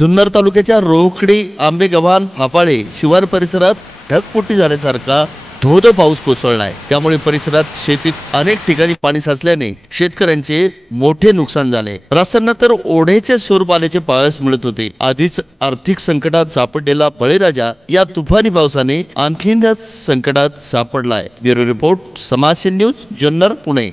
जुन्नर तालुक्याच्या रोकडी, आंबेगव्हाण, फाफाळे शिवार परिसरात ढगफुटी झाल्यासारखा धोध पाऊस कोसळलाय। त्यामुळे परिसरात शेतीत अनेक ठिकाणी पाणी साचल्याने शेतकऱ्यांचे मोठे नुकसान झाले। रस्त्यांना तर ओढ्याचे स्वरूप आल्याचे पाहायला मिळत होते। आधीच आर्थिक संकटात सापडलेला बळीराजा या तुफानी पावसाने आणखीन संकटात सापडलाय। ब्युरो रिपोर्ट, समाचार न्यूज, जुन्नर, पुणे।